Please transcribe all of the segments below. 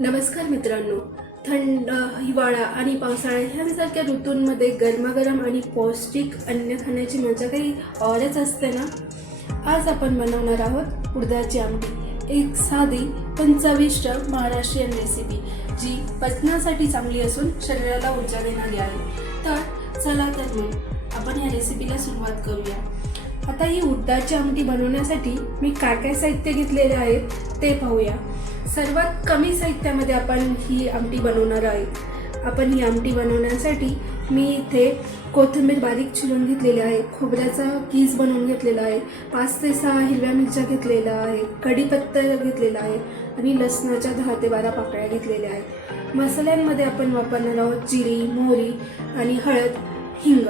नमस्कार मित्रांनो. थंड हिवाळा आणि पावसाळा ह्यांसारख्या ऋतूंमध्ये गरमागरम आणि पौष्टिक अन्न खाण्याची मजा काही औरच असते ना? आज आपण बनवणार आहोत उडदाची आमटी. एक साधी पण चविष्ट महाराष्ट्रीयन रेसिपी जी पचनासाठी चांगली असून शरीराला ऊर्जा देणारी आहे. तर चला तर मग आपण या रेसिपीला सुरुवात करूया. आता ही उडदाची आमटी बनवण्यासाठी मी काय काय साहित्य घेतलेले आहे ते पाहूया. सर्वात कमी साहित्यामध्ये आपण ही आमटी बनवणार आहे. आपण ही आमटी बनवण्यासाठी मी इथे कोथिंबीर बारीक चिरून घेतलेली आहे खोबऱ्याचा कीस बनवून घेतलेला आहे पाच ते सहा हिरव्या मिरच्या घेतलेल्या आहे कढीपत्ता घेतलेला आहे आणि लसणाच्या दहा ते बारा पाकळ्या घेतलेल्या आहेत. मसाल्यांमध्ये आपण वापरणार आहोत जिरी मोहरी आणि हळद हिंग.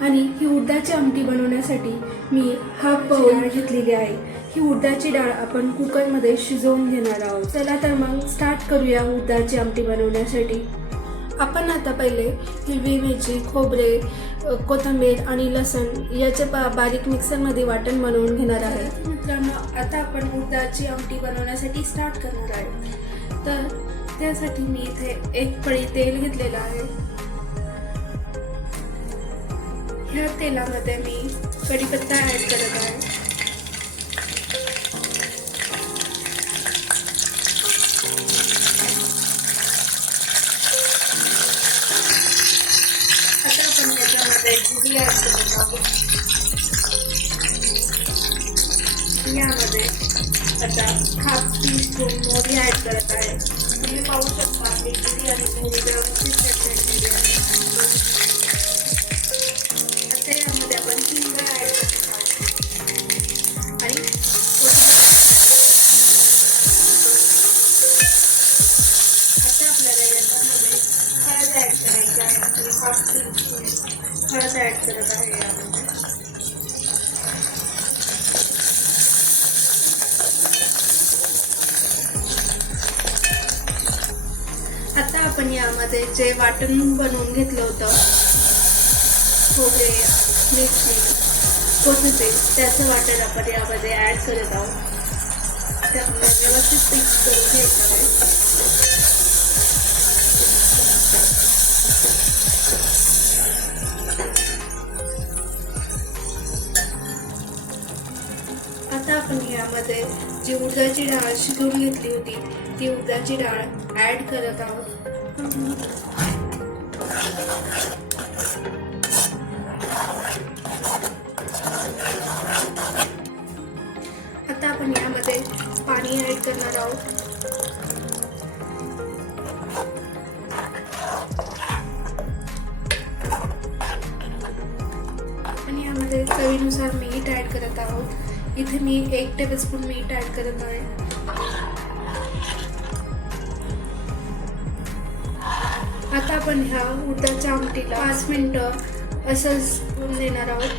आणि ही उडदाची आमटी बनवण्यासाठी मी हाफ बाउल डाळ घेतलेली आहे. ही उडदाची डाळ आपण कुकरमध्ये शिजवून घेणार आहोत. चला तर मग स्टार्ट करूया उडदाची आमटी बनवण्यासाठी. आपण आता पहिले हिरवी मिरची खोबरे कोथंबीर कोथिंबीर आणि लसण याचे बा बारीक मिक्सरमध्ये वाटण बनवून घेणार आहे. मित्रांनो आता आपण उडदाची आमटी बनवण्यासाठी स्टार्ट करणार आहे. तर त्यासाठी मी इथे एक पळी तेल घेतलेलं आहे. ह्या तेलामध्ये मी कढीपत्ता ॲड करत आहे. आता आपण त्याच्यामध्ये जिरी ॲड करत आहोत. यामध्ये आता हाफ टी स्पून मोहरी ॲड करत आहे. तुम्ही पाहू शकता मी जिरी आणि मोहरी व्यवस्थित हळद ॲड करत आहे यामध्ये आता आपण यामध्ये जे वाटण बनवून घेतलं होतं खोबरे मिरची कोथिंबीर त्याचं वाटण आपण यामध्ये ॲड करत आहोत. त्यामुळे व्यवस्थित मिक्स करून घ्यायचं आहे. आपण यामध्ये जी उडदाची डाळ शिजवून घेतली होती ती उडदाची डाळ ॲड करत आहोत. आता आपण यामध्ये पाणी ॲड करणार आहोत. आणि यामध्ये चवीनुसार मीठ ॲड करत आहोत. इथे मी एक टेबलस्पून मीठ ॲड करत आहे. आता आपण ह्या उडदाच्या आमटीला पाच मिनटं असंच देणार आहोत.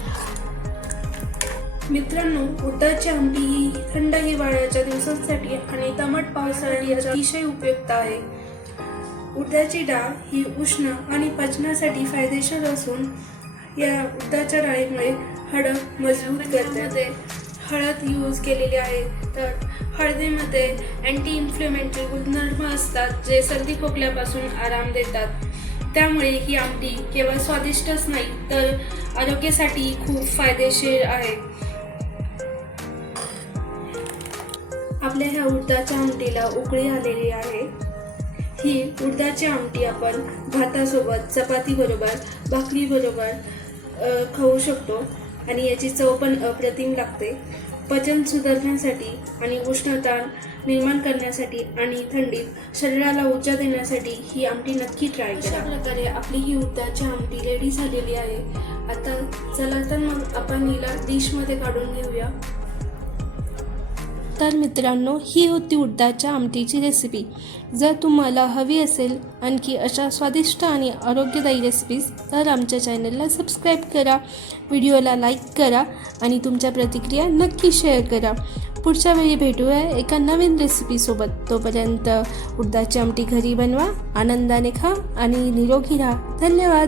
मित्रांनो उडदाची आमटी ही थंड हिवाळ्याच्या दिवसांसाठी आणि दमट पावसाळ्यासाठी अतिशय उपयुक्त आहे. उडदाची डाळ ही उष्ण आणि पचनासाठी फायदेशीर असून या उडदाच्या डाळीमुळे हाडं मजबूत करते. हळद यूज केलेली आहे. तर हळदीमध्ये अँटी इन्फ्लेमेटरी गुणधर्म असतात जे सर्दी खोकल्यापासून आराम देतात. त्यामुळे ही आमटी केवळ स्वादिष्टच नाही तर आरोग्यासाठी खूप फायदेशीर आहे. आपल्या ह्या उडदाच्या आमटीला उकळी आलेली आहे. ही उडदाची आमटी आपण भातासोबत चपाती बरोबर भाकरी बरोबर खाऊ शकतो. आणि याची चव पण अप्रतिम लागते. पचन सुधारण्यासाठी आणि उष्णता निर्माण करण्यासाठी आणि थंडीत शरीराला ऊर्जा देण्यासाठी ही आमटी नक्की ट्राय करा. अशा प्रकारे आपली ही उद्याची आमटी रेडी झालेली आहे. आता चला तर मग आपण हिला डिशमध्ये काढून घेऊया. तर मित्रांनो ही होती उडदाच्या आमटीची रेसिपी जर तुम्हाला हवी असेल आणखी अशा स्वादिष्ट आणि आरोग्यदायी रेसिपीज तर आमच्या चॅनलला सबस्क्राईब करा व्हिडिओला लाईक करा आणि तुमच्या प्रतिक्रिया नक्की शेअर करा. पुढच्या वेळी भेटूया एका नवीन रेसिपीसोबत तोपर्यंत उडदाची आमटी घरी बनवा आनंदाने खा आणि निरोगी राहा. धन्यवाद!